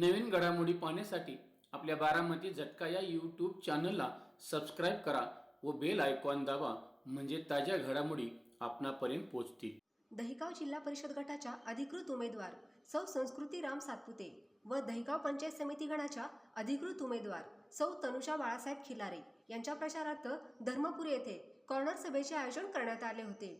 नवीन घडामोडी पाहण्यासाठी आपल्या बारामती झटका या यूट्यूब चॅनलला सबस्क्राईब करा व बेल आयकॉन दाबा म्हणजे ताज्या घडामोडी आपणापर्यंत पोहोचतील. दहिगाव जिल्हा परिषद गटाच्या अधिकृत उमेदवार सौ संस्कृती राम सातपुते व दहिगाव पंचायत समिती गणाच्या अधिकृत उमेदवार सौ तनुषा बाळासाहेब खिलारे यांच्या प्रचारार्थ धर्मपूर येथे कॉर्नर सभेचे आयोजन करण्यात आले होते.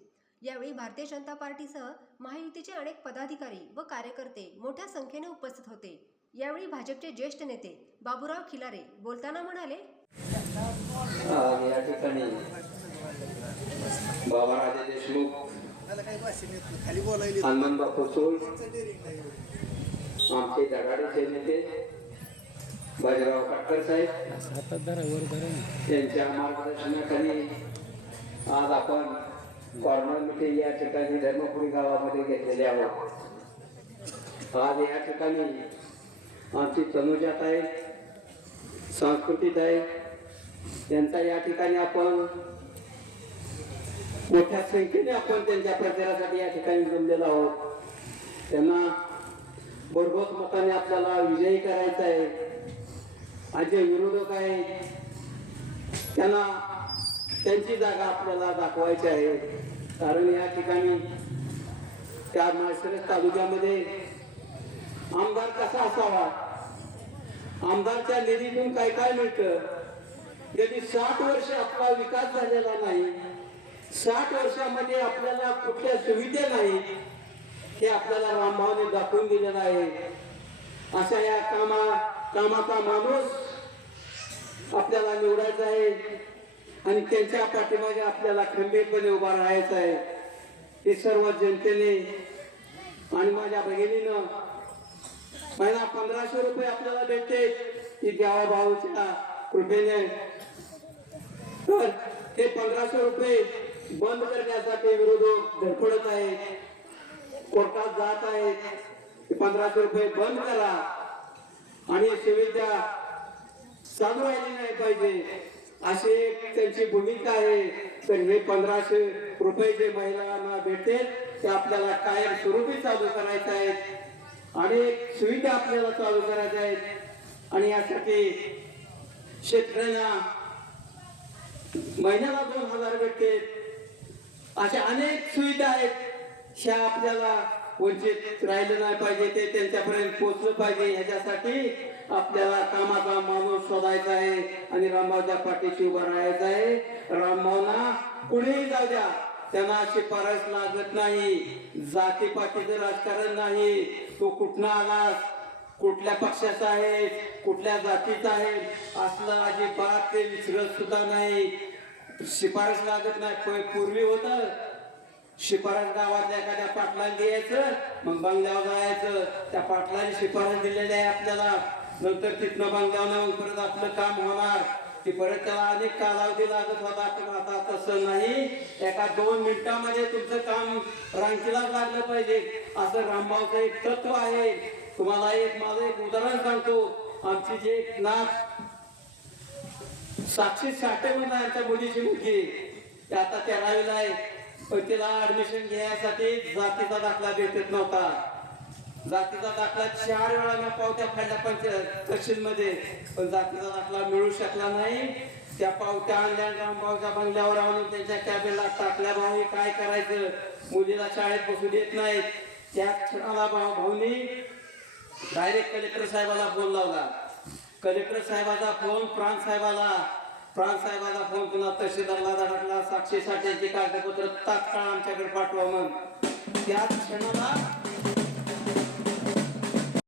यावेळी भारतीय जनता पार्टीसह महायुतीचे अनेक पदाधिकारी व कार्यकर्ते मोठ्या संख्येने उपस्थित होते. यावेळी भाजपचे ज्येष्ठ नेते बाबूराव खिलारे बोलताना म्हणाले आज या ठिकाणी बाबा राजे देशमुख सोळ आमचे धडाडीचे नेते बाजीराव काटकर साहेब यांच्या मार्गदर्शनाखाली आज आपण कॉर्नर मिटिंग या ठिकाणी धर्मपुरी गावामध्ये घेतलेले आहोत. आज या ठिकाणी आमची तनुजात आहे सांस्कृतिक आहे. त्यांचा या ठिकाणी आपण मोठ्या संख्येने आपण त्यांच्या प्रचारासाठी या ठिकाणी जमलेलो आहोत. त्यांना भरघोस मताने आपल्याला विजयी करायचा आहे. आणि जे विरोधक आहेत. त्यांना त्यांची जागा आपल्याला दाखवायची आहे. कारण या ठिकाणी त्या माळशिरस तालुक्यामध्ये आमदार कसा असावा? आमदारच्या निधीतून काय काय मिळतं? यदि साठ वर्ष आपला विकास झालेला नाही. साठ वर्षामध्ये आपल्याला कुठल्या सुविधा नाही हे आपल्याला रामभावने दाखवून दिलेलं आहे. अशा या कामा कामाचा माणूस आपल्याला निवडायचा आहे आणि त्यांच्या पाठीमागे आपल्याला खंबीरपणे उभा राहायचं आहे. हे सर्व जनतेने आणि माझ्या भगिनीनं महिना पंधराशे रुपये आपल्याला भेटते. ती देवा भाऊच्या कृपेने. तर ते पंधराशे रुपये बंद करण्यासाठी विरोधक धडपडत आहे कोर्टात जात आहेत. पंधराशे रुपये बंद करा. आणि सेवेच्या चालू राहिली नाही पाहिजे. अशी एक त्यांची भूमिका आहे. तर हे पंधराशे रुपये जे महिलांना भेटते ते आपल्याला कायम स्वरूपी चालू करायचे आहेत. अनेक सुविधा आपल्याला चालू करायच्या आहेत. आणि यासाठी शेतकऱ्यांना महिन्याला दोन हजार भेटते. अशा अनेक सुविधा आहेत. ह्या आपल्याला वंचित राहिलं नाही पाहिजे ते त्यांच्यापर्यंत पोहोचलं पाहिजे. ह्याच्यासाठी आपल्याला कामाचा माणूस शोधायचा आहे आणि रामभाऊच्या पाठीशी उभा राहायचा आहे. रामभाऊना कुणीही जाऊ द्या. त्यांना शिफारस लागत नाही. जातीपातीचं राजकारण नाही तो कुठनं आलास? कुठल्या पक्षाचा आहे? कुठल्या जातीचा आहे? असलं अजिबात ते विसरत सुद्धा नाही. शिफारस लागत नाही. पूर्वी होत. शिफारस गावातल्या एखाद्या पाटलाला द्यायचं मग बंगल्यावर जायचं. त्या पाटलाने शिफारस दिलेली आहे आपल्याला. नंतर तिथनं बंगल्यावर मग परत आपलं काम होणार. की परत त्याला अनेक कालावधी लागत होता पण आता तसं नाही. एका दोन मिनिटामध्ये तुमचं काम रांकीलाच लागलं पाहिजे. असं रामबावचं एक तत्व आहे. तुम्हाला एक माझं एक उदाहरण सांगतो. आमची जी एक नाथ साक्षी साठे म्हणून आमच्या मुलीची मुलगी आता तेरावीला आहे. पण तिला ऍडमिशन घेण्यासाठी जातीचा दाखला भेटत नव्हता. जातीचा दाखला चार वेळा मी पावत्या फाडल्या पंचायत तहसील मध्ये पण जातीचा दाखला मिळू शकला नाही. त्या पावत्या आणल्या रामभाऊच्या बंगल्यावर आणून त्यांच्या कॅबेला टाकल्या. भाऊ काय करायचं? मुलीला शाळेत बसू देत नाहीत. त्या क्षणाला भाऊ भाऊनी डायरेक्ट कलेक्टर साहेबाला फोन लावला. कलेक्टर साहेबाचा फोन प्रांत साहेबाला. प्रांत साहेबाला फोन पुन्हा तहसीलदारला धडकला. साक्षी साठ्याची कागदपत्र तात्काळ आमच्याकडे पाठवा मग त्याच क्षणाला